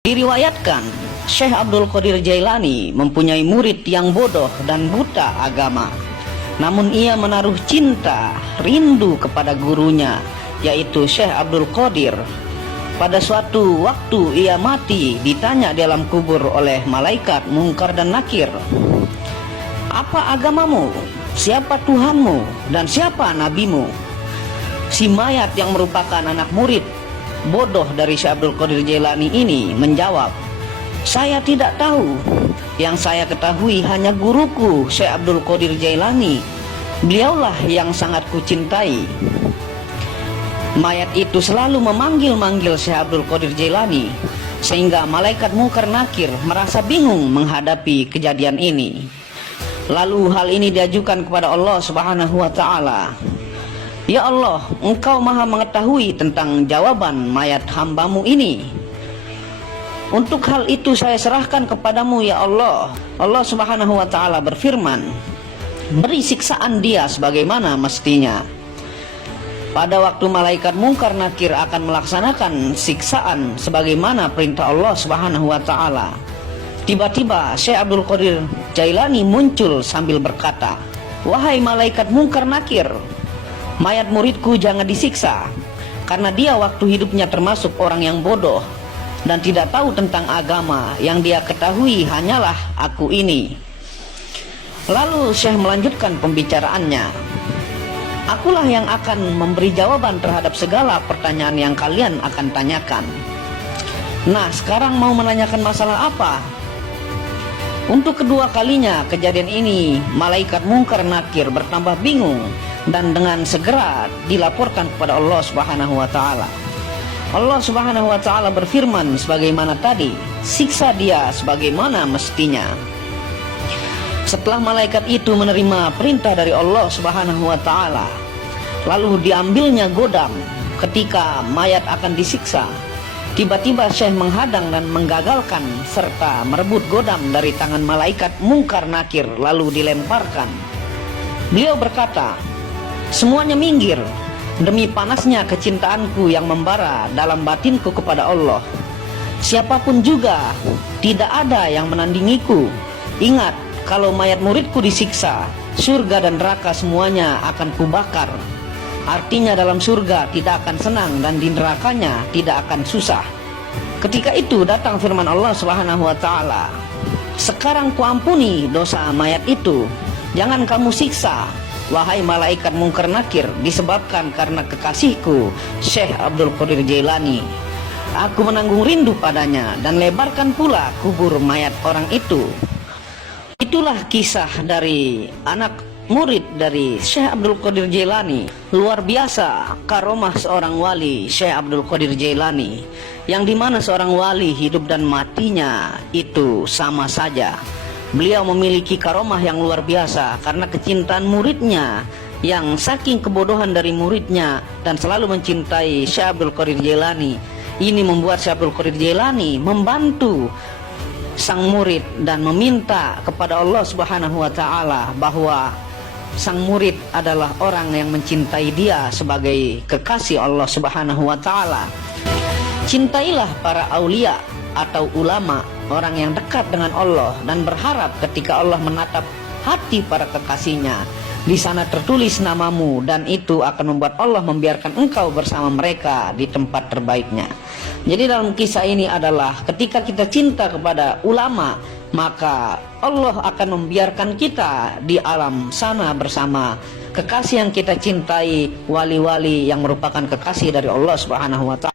Diriwayatkan, Syekh Abdul Qadir Jailani mempunyai murid yang bodoh dan buta agama. Namun ia menaruh cinta, rindu kepada gurunya, yaitu Syekh Abdul Qadir. Pada suatu waktu ia mati, ditanya di alam kubur oleh malaikat Munkar dan Nakir, "Apa agamamu? Siapa Tuhanmu? Dan siapa nabimu?" Si mayat yang merupakan anak murid bodoh dari Syekh Abdul Qadir Jailani ini menjawab, "Saya tidak tahu. Yang saya ketahui hanya guruku Syekh Abdul Qadir Jailani. Beliaulah yang sangat kucintai." Mayat itu selalu memanggil-manggil Syekh Abdul Qadir Jailani, sehingga malaikat Munkar Nakir merasa bingung menghadapi kejadian ini. Lalu hal ini diajukan kepada Allah Subhanahu wa Ta'ala. "Ya Allah, Engkau maha mengetahui tentang jawaban mayat hambamu ini. Untuk hal itu saya serahkan kepadamu ya Allah." Allah Subhanahu wa Ta'ala berfirman, "Beri siksaan dia sebagaimana mestinya." Pada waktu malaikat Munkar Nakir akan melaksanakan siksaan sebagaimana perintah Allah Subhanahu wa Ta'ala, tiba-tiba Syekh Abdul Qadir Jailani muncul sambil berkata, "Wahai malaikat Munkar Nakir, mayat muridku jangan disiksa, karena dia waktu hidupnya termasuk orang yang bodoh dan tidak tahu tentang agama. Yang dia ketahui hanyalah aku ini." Lalu Syekh melanjutkan pembicaraannya, "Akulah yang akan memberi jawaban terhadap segala pertanyaan yang kalian akan tanyakan. Nah, sekarang mau menanyakan masalah apa?" Untuk kedua kalinya kejadian ini, malaikat Munkar Nakir bertambah bingung dan dengan segera dilaporkan kepada Allah Subhanahu wa Ta'ala. Allah Subhanahu wa Ta'ala berfirman sebagaimana tadi, "Siksa dia sebagaimana mestinya." Setelah malaikat itu menerima perintah dari Allah Subhanahu wa Ta'ala, lalu diambilnya godam. Ketika mayat akan disiksa, tiba-tiba Syekh menghadang dan menggagalkan serta merebut godam dari tangan malaikat Munkar Nakir, lalu dilemparkan. Beliau berkata, "Semuanya minggir, demi panasnya kecintaanku yang membara dalam batinku kepada Allah. Siapapun juga, tidak ada yang menandingiku. Ingat, kalau mayat muridku disiksa, surga dan neraka semuanya akan kubakar. Artinya dalam surga tidak akan senang dan di nerakanya tidak akan susah." Ketika itu datang firman Allah Subhanahu wa Ta'ala, "Sekarang kuampuni dosa mayat itu. Jangan kamu siksa, wahai malaikat Munkar Nakir, disebabkan karena kekasihku Syekh Abdul Qadir Jailani. Aku menanggung rindu padanya dan lebarkan pula kubur mayat orang itu." Itulah kisah dari anak murid dari Syekh Abdul Qadir Jailani. Luar biasa karomah seorang wali Syekh Abdul Qadir Jailani, yang dimana seorang wali hidup dan matinya itu sama saja. Beliau memiliki karomah yang luar biasa karena kecintaan muridnya yang saking kebodohan dari muridnya dan selalu mencintai Syekh Abdul Qadir Jailani. Ini membuat Syekh Abdul Qadir Jailani membantu sang murid dan meminta kepada Allah Subhanahu wa Ta'ala bahwa sang murid adalah orang yang mencintai dia sebagai kekasih Allah Subhanahu wa Ta'ala. Cintailah para aulia atau ulama, orang yang dekat dengan Allah, dan berharap ketika Allah menatap hati para kekasihnya, di sana tertulis namamu, dan itu akan membuat Allah membiarkan engkau bersama mereka di tempat terbaiknya. Jadi dalam kisah ini adalah ketika kita cinta kepada ulama, maka Allah akan membiarkan kita di alam sana bersama kekasih yang kita cintai, wali-wali yang merupakan kekasih dari Allah Subhanahu wa Ta'ala.